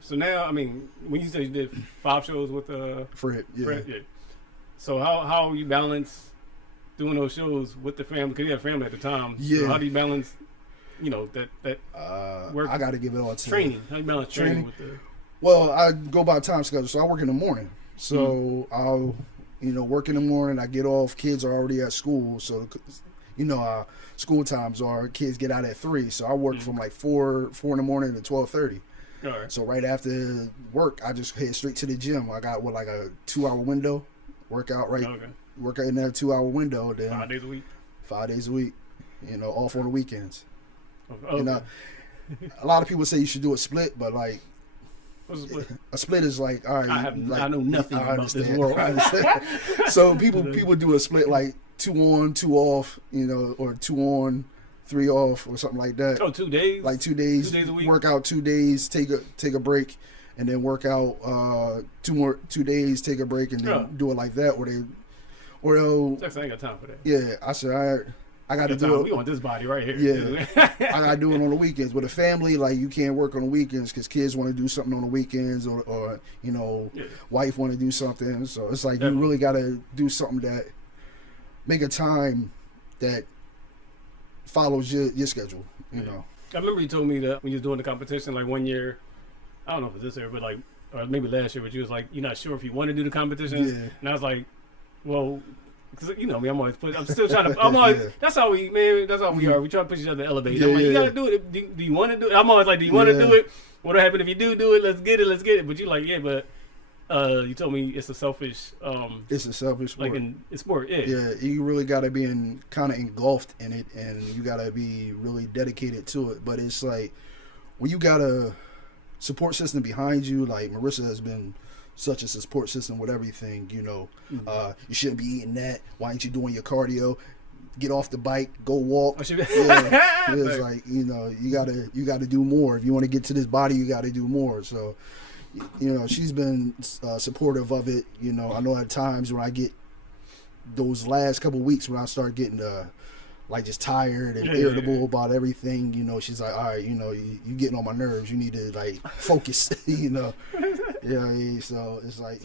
So now, I mean, when you say you did 5 shows with Fred, yeah. Fred, yeah. So how you balance doing those shows with the family? Because you had family at the time. Yeah. So how do you balance, that work? I got to give it all to training. How do you balance training with the? Well, I go by time schedule, so I work in the morning. So I'll, work in the morning. I get off. Kids are already at school, so school times are kids get out at 3. So I work from like 4 in the morning to 12:30. All right. So right after work, I just head straight to the gym. I got like a 2-hour window, workout work out in that 2-hour window. Then 5 days a week. 5 days a week, off on the weekends. Okay. A lot of people say you should do a split, but like. What's a split? A split is like, all right. I know nothing about this world. I understand. So people do a split like 2 on, 2 off, or 2 on, 3 off, or something like that. Oh, 2 days. Like 2 days. 2 days a week. Work out 2 days, take a break, and then work out 2 days, take a break, and then do it like that. Or they'll. Jackson, I ain't got time for that. Yeah, I said I got to do it. We want this body right here. Yeah, I got to do it on the weekends. With a family, like you can't work on the weekends because kids want to do something on the weekends, or wife want to do something. So it's like you really got to do something that make a time that follows your schedule. You know. I remember you told me that when you was doing the competition, like one year, I don't know if it was this year, but like, or maybe last year, but you was like, you're not sure if you want to do the competition. Yeah. And I was like, well. Cause me, I'm still trying to. I'm always. That's how we, man. That's how we are. We try to push each other to elevate. I'm like, you gotta do it. Do you want to do it? I'm always like, do you want to do it? What'll happen if you do it? Let's get it. But you like, yeah, but you told me it's a selfish. It's a selfish sport. Like in sport, yeah. Yeah, you really gotta be kind of engulfed in it, and you gotta be really dedicated to it. But it's like when you got a support system behind you, like Marissa has been. Such as a support system with everything, you shouldn't be eating that. Why ain't you doing your cardio? Get off the bike, go walk. It's like you gotta do more. If you want to get to this body, you got to do more. So, she's been supportive of it. I know at times when I get those last couple of weeks when I start getting just tired and irritable about everything, she's like, all right, you getting on my nerves. You need to focus, Yeah, so it's like.